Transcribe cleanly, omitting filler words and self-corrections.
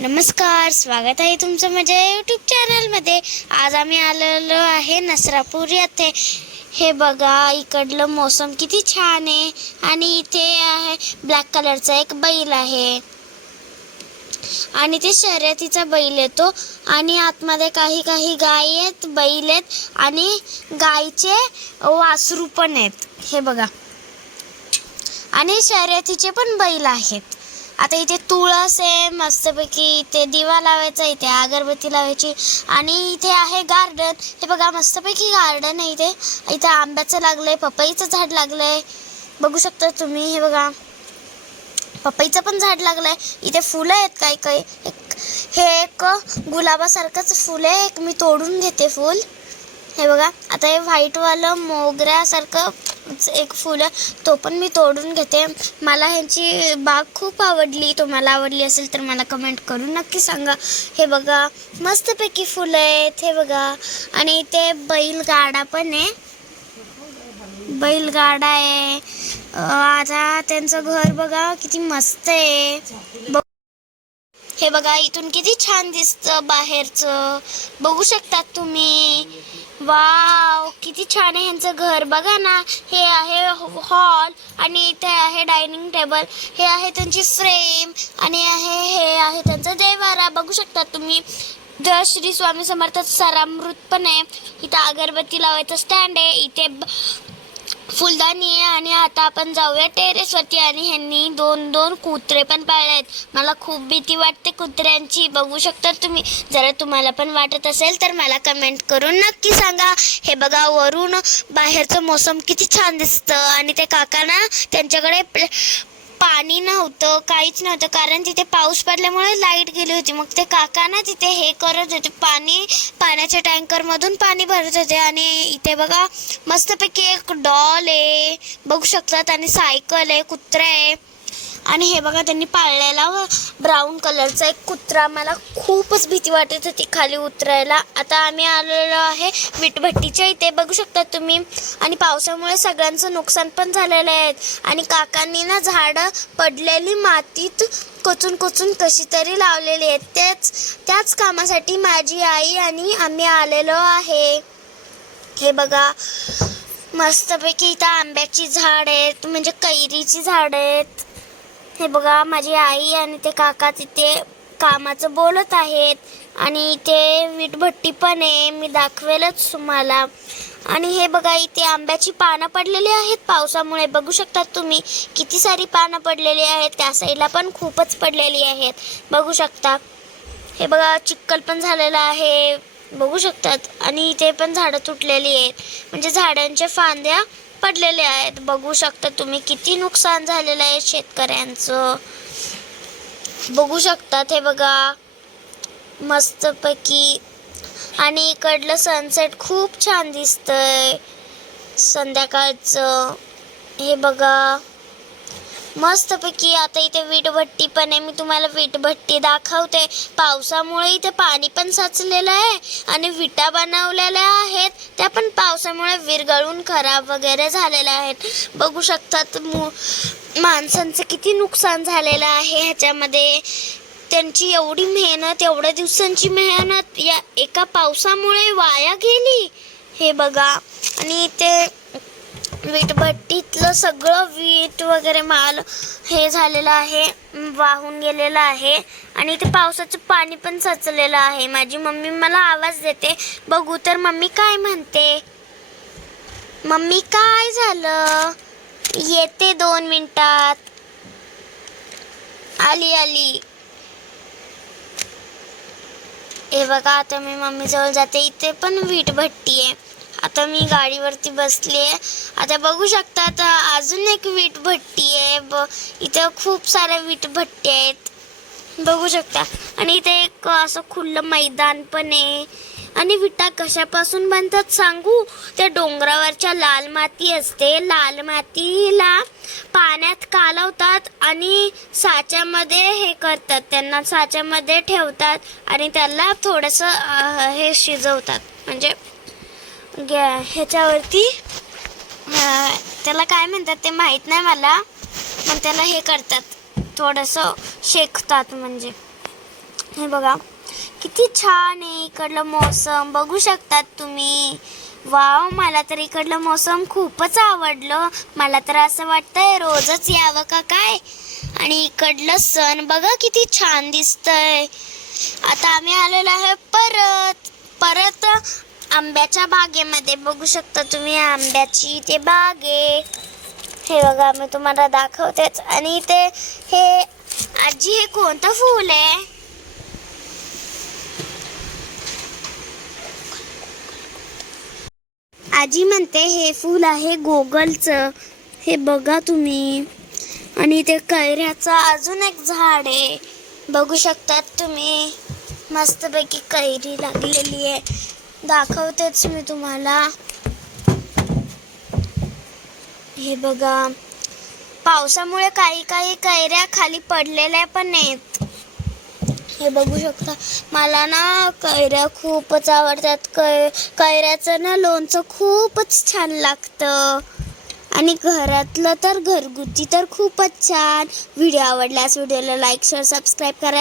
नमस्कार, स्वागत आहे तुमचं माझ्या यूट्यूब चॅनलमध्ये. आज आम्ही आलेलो आहे नसरापूर येथे. हे बघा, इकडलं मौसम किती छान आहे. आणि इथे आहे ब्लॅक कलरचा एक बैल आहे आणि ते शर्यतीचा बैल येतो. आणि आतमध्ये काही काही गाय आहेत, बैल आहेत आणि गायचे वासरू पण आहेत. हे बघा, आणि शर्यतीचे पण बैल आहेत. आता इथे तुळस आहे मस्तपैकी, इथे दिवा लावायचा, इथे अगरबत्ती लावायची. आणि इथे आहे गार्डन. हे बघा, मस्तपैकी गार्डन आहे. इथे आंब्याचं लागलंय, पपईचं झाड लागलंय, बघू शकता तुम्ही. हे बघा, पपईचं पण झाड लागलंय. इथे फुलं आहेत काही काही. हे एक गुलाबासारखंच फुल आहे, एक मी तोडून घेते फुल. हे बघा, आता हे व्हाईटवालं मोगऱ्यासारखं एक फुल आहे, तो पण मी तोडून घेते. मला ह्यांची बाग खूप आवडली. तुम्हाला आवडली असेल तर मला कमेंट करून नक्की सांगा. हे बघा, मस्तपैकी फुलं आहेत. हे बघा, आणि इथे बैलगाडा पण आहे, बैलगाडा आहे. आता त्यांचं घर बघा किती मस्त आहे. हे बघा, इथून किती छान दिसतं बाहेरचं, बघू शकतात तुम्ही. वाव, किती छान आहे ह्यांचं घर. बघा ना, हे आहे हॉल आणि इथे आहे डायनिंग टेबल. हे आहे त्यांची फ्रेम आणि हे आहे त्यांचा देवारा, बघू शकता तुम्ही. जय श्री स्वामी समर्थ सरामृत पण आहे. इथं अगरबत्ती लावायचं स्टँड आहे, इथे फुलदाणी आहे. आणि आता आपण जाऊया टेरेसवरती. आणि ह्यांनी दोन कुत्रे पण पाळले आहेत. मला खूप भीती वाटते कुत्र्यांची, बघू शकता तुम्ही. जरा तुम्हाला पण वाटत असेल तर मला कमेंट करून नक्की सांगा. हे बघा, वरून बाहेरचं मौसम किती छान दिसतं. आणि ते काका ना, त्यांच्याकडे पाणी नव्हतं, काहीच नव्हतं, कारण तिथे पाऊस पडल्यामुळे लाईट गेली होती. मग ते काका ना तिथे हे करत होते, पाण्याच्या टँकरमधून पाणी भरत होते. आणि इथे बघा, मस्तपैकी एक डॉल आहे, बघू शकतात. आणि सायकल आहे, कुत्रा आहे. आणि हे बघा, त्यांनी पाळलेला ब्राऊन कलरचा एक कुत्रा. मला खूपच भीती वाटत होती खाली उतरायला. आता आम्ही आलेलो आहे वीटभट्टीच्या इथे, बघू शकता तुम्ही. आणि पावसामुळे सगळ्यांचं नुकसान पण झालेलं आहे. आणि काकांनी ना झाडं पडलेली मातीत कोचून कशी तरी लावलेली आहेत. त्याच कामासाठी माझी आई आणि आम्ही आलेलो आहे. हे बघा, मस्तपैकी इथं आंब्याची झाड आहेत, म्हणजे कैरीची झाड आहेत. हे बघा, माझी आई आणि ते काका तिथे कामाचं बोलत आहेत. आणि इथे वीटभट्टी पण आहे, मी दाखवेलच तुम्हाला. आणि हे बघा, इथे आंब्याची पानं पडलेली आहेत पावसामुळे, बघू शकता तुम्ही. किती सारी पानं पडलेली आहेत. त्या साईडला पण खूपच पडलेली आहेत, बघू शकता. हे बघा, चिखल पण झालेला आहे, बघू शकतात. आणि इथे पण झाडं तुटलेली आहेत, म्हणजे झाडांच्या फांद्या पडलेले आहेत, बघू शकता तुम्ही. किती नुकसान झालेलं आहे शेतकऱ्यांचं, बघू शकतात. हे बघा, मस्तपैकी. आणि इकडलं सनसेट खूप छान दिसतंय संध्याकाळचं. हे बघा, मस्तपैकी. आता इथे वीटभट्टी पण आहे, मी तुम्हाला वीटभट्टी दाखवते. पावसामुळे इथे पाणी पण साचलेलं आहे आणि विटा बनवलेल्या आहेत, त्या पण पावसामुळे विरघळून खराब वगैरे झालेल्या आहेत, बघू शकतात. माणसांचं किती नुकसान झालेलं आहे ह्याच्यामध्ये. त्यांची एवढी मेहनत, एवढ्या दिवसांची मेहनत या एका पावसामुळे वाया गेली. हे बघा, आणि इथे वीटभट्टीतलं सगळं वीट वगैरे माल हे झालेलं आहे, वाहून गेलेलं आहे. आणि इथे पावसाचं पाणी पण साचलेलं आहे. माझी मम्मी मला आवाज देते, बघू तर मम्मी काय म्हणते. मम्मी, काय झालं? येते 2 मिनिटात. आली. हे बघा, आता मी मम्मीजवळ जाते. इथे पण वीटभट्टी आहे. आता मी गाडीवरती बसली आहे. आता बघू शकता, आता अजून एक वीटभट्टी आहे. इथं खूप साऱ्या वीटभट्टी आहेत, बघू शकता. आणि इथे एक असं खुलं मैदान पण आहे. आणि विटा कशापासून बनतात सांगू? त्या डोंगरावरच्या लाल माती असते, लाल मातीला पाण्यात कालवतात आणि साच्यामध्ये हे करतात, त्यांना साच्यामध्ये ठेवतात आणि त्याला थोडंसं हे शिजवतात, म्हणजे ह्याच्यावरती त्याला काय म्हणतात ते माहीत नाही मला, पण त्याला हे करतात, थोडंसं शेकतात म्हणजे. हे बघा किती छान आहे इकडलं मौसम, बघू शकतात तुम्ही. वाव, मला तर इकडलं मौसम खूपच आवडलं. मला तर असं वाटतंय रोजच यावं का काय. आणि इकडलं सण बघा किती छान दिसतंय. आता आम्ही आलेलो आहे परत आंब्याच्या बागेमध्ये. बघू शकता तुम्ही आंब्याची ते बाग आहे. हे बघा मी तुम्हाला दाखवतेच. आणि ते हे आजी, हे कोणतं फूल आहे? आजी म्हणते हे फूल आहे गोगलचं. हे बघा तुम्ही. आणि ते कैऱ्याचं अजून एक झाड आहे, बघू शकतात तुम्ही. मस्तपैकी कैरी लागलेली आहे, दाखवतेच मी तुम्हाला. हे बघा, पावसामुळे काही काही कैऱ्या खाली पडलेल्या पण आहेत. हे बघू शकता. मला ना कैऱ्या खूपच आवडतात. कैऱ्याचं ना लोणचं खूपच छान लागतं. आणि घरातलं तर घरगुती तर खूपच छान. व्हिडिओ आवडल्यास व्हिडिओला लाईक शेअर सबस्क्राईब करायला